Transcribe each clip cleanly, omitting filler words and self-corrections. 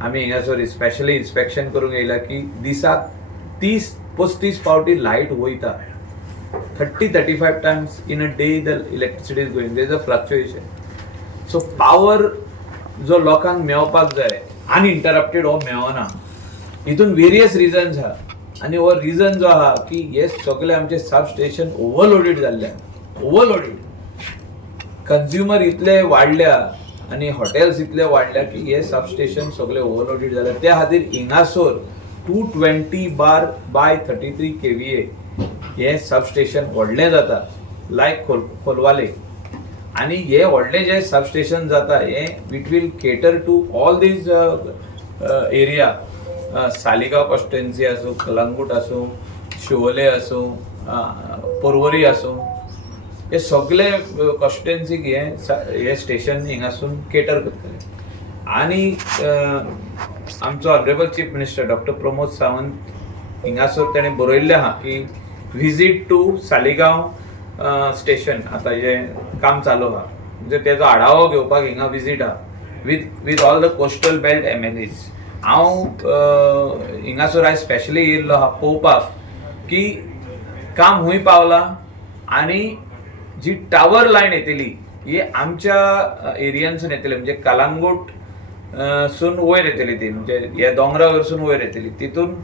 आम्ही हिंगासर specially inspection करूंक येयला की दिसाक 30-35 फावटी लायट वयता. 30-35 times in a day the electricity is going. There is a fluctuation. So power जो लोकांक मेळपाक जाय अनइंटरप्टेड हो मेळना. हितून वेरियस रिजन्स आहा आनी हो रिजन जो आहा की हे सगळे आमचे सब स्टेशन ओवरलोडेड जाल्ल्यान. ओवरलोडेड कंज्युमर इतले वाडल्या आनी हॉटेल्स इतले वाडल्या की हे सब स्टेशन सगळे ओवरलोडेड जाल्या. त्या खातीर हिंगासर 220/33 kVA हे सब स्टेशन व्हडलें जाता लायक कोलवाले. आणि हे व्हडले जे सब स्टेशन जाता हे it will cater to all these area. Saligao constituency आसूं, कलंगूट आसूं, शिवोले आसूं, पर्वरी आसूं, हे सगळे कॉन्स्टिट्युएन्सीक हे स्टेशन हिंगासून केटर करतले. आणि आमचो honourable chief minister doctor Pramod Sawant हिंगासर ताणें बरयल्लें आहा की विजीट टू सालिगांव स्टेशन. आता जे काम चालू आहा म्हणजे तेजो आढावो घेवपाक हिंगा विजीट आहा with all the coastal belt MLAs. हांव हिंगासर आयज स्पेशली येयल्लो आहा पळोवपाक की काम खूंय पावलां आनी जी टावर लायन येतली ही आमच्या एरियांसून येतली म्हणजे कलंगूट सून वयर येतली ती म्हणजे ह्या दोंगरा वयरसून वयर येतली. तितून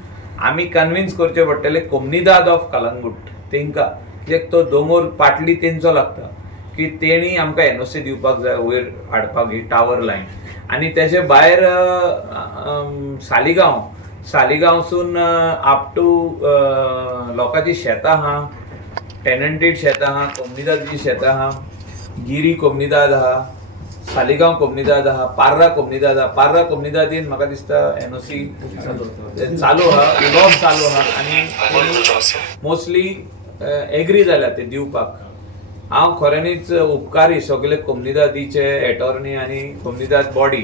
आमी कन्विन्स करचे पडटले कोमनीदाद ऑफ कलंगूट तेंकां कित्याक तो दोंगर पाटली तेंचो लागता की तेणी आमकां NOC दिवपाक जाय वयर हाडपाक ही टावर लायन. आनी तेजे भायर सालिगांवसून अप टू लोकांची शेतां आहा, टेनंटेड शेतां आहा, कोमनीदादची शेतां आहा, गिरी कोमनीदाद आहा, सालिगांव कोमनीदाद आहा, पार्रा कोमनीदाद आहा. पार्रा कोमनीदादीन म्हाका दिसता NOC चालू आहा, उलोवप चालू आहा आनी मोस्टली एग्री जाल्या ते दिवपाक. हांव खऱ्यांनीच उपकारी सगळे कोमनीदादीचे एटॉर्नी आनी कोमनीदाद बॉडी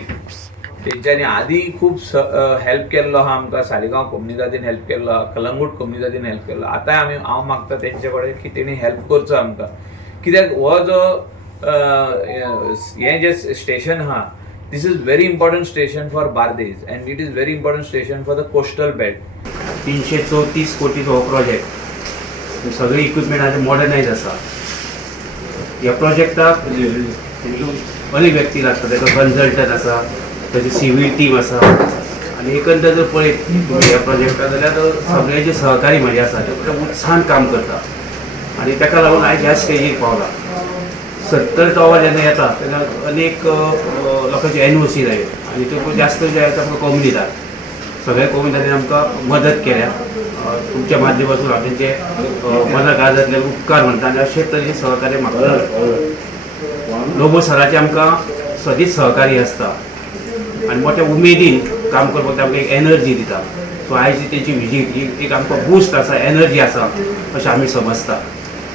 तेंच्यांनी आदी खूब हेल्प केल्लो आहा आमकां. सालिगांव कोमनीदादीन हेल्प केल्लो आहा, कलंगूट कोमनीदादीन हेल्प केल्लो. आतां हांव मागता तेंचे कडेन की तेणी हेल्प करचो आमकां कित्याक हो जो हें जे स्टेशन आहा this is very important station for Bardez and it is very important station for the coastal belt. 334 कोटीचो हो प्रोजेक्ट सगळे इक्विपमेंट आतां मॉडर्नायज आसा. ह्या प्रोजेक्टाक अनेक व्यक्ती लागता. तेका कन्सल्टंट आसा, तेजी सिवील टीम आसा आनी एकंदर जर पळयत ह्या प्रोजेक्टाक जाल्यार सगळे जे सहकारी म्हजे आसा ते उत्साहान काम करता आनी ताका लागून आयज ह्या स्टेजीक पावला. 70 टॉवर जेन्ना येता तेन्ना अनेक लोकांची NOC जाय आनी त्यो जास्त जे आसा कोमनीदाद सगळ्या कोमनीदादीन आमकां मदत केल्या. तुमच्या माध्यमातून हांव तेंचे मना काळजांतले उपकार म्हणटा आनी अशें तरेन सहकार्य मागता. लोबो सराचें आमकां सदींच सहकार्य आसता आनी मोठ्या उमेदीन काम करपाक ते आमकां एक एनर्जी दिता. सो आयज तेंची विजीट ही एक आमकां बूस्ट आसा, एनर्जी आसा अशें आमी समजता.